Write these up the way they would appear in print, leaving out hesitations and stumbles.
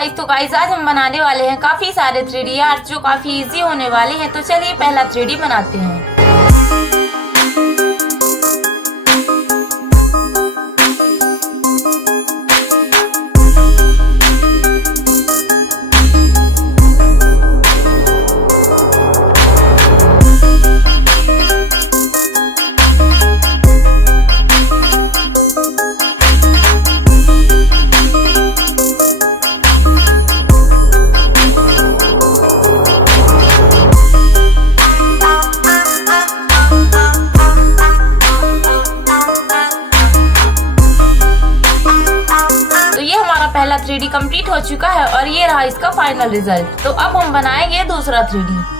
गाइस, तो गाइस आज हम बनाने वाले हैं काफी सारे 3D आर्ट जो काफी इजी होने वाले हैं। तो चलिए पहला 3D बनाते हैं। पहला 3D कंप्लीट हो चुका है और ये रहा इसका फाइनल रिजल्ट। तो अब हम बनाएंगे दूसरा 3D।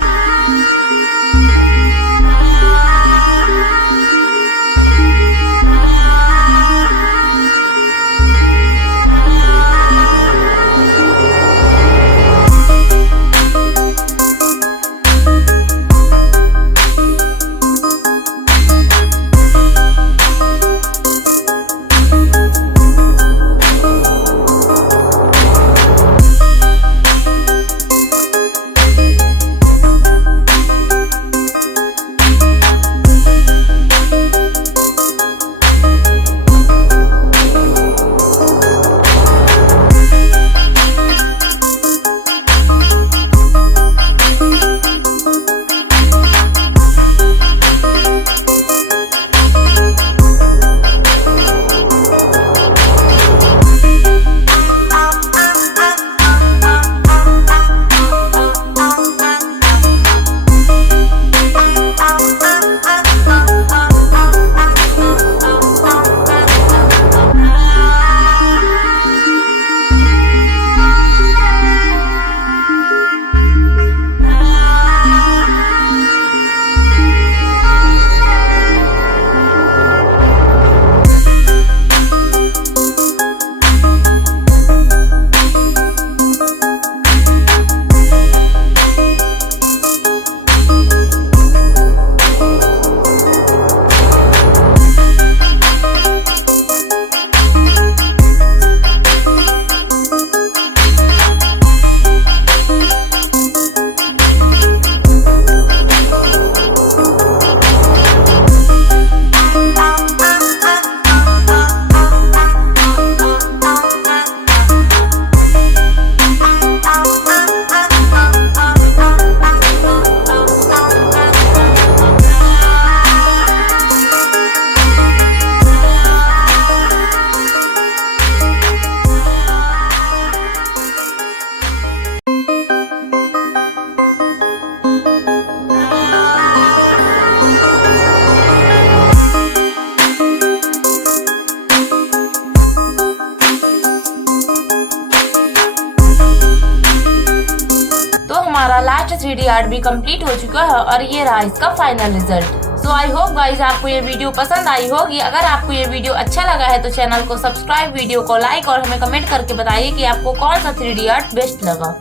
हमारा लास्ट 3D आर्ट भी कंप्लीट हो चुका है और ये रहा इसका final result. So I hope guys आपको ये वीडियो पसंद आई होगी। अगर आपको ये वीडियो अच्छा लगा है तो चैनल को सब्सक्राइब, वीडियो को लाइक और हमें कमेंट करके बताइए कि आपको कौन सा 3D आर्ट बेस्ट लगा।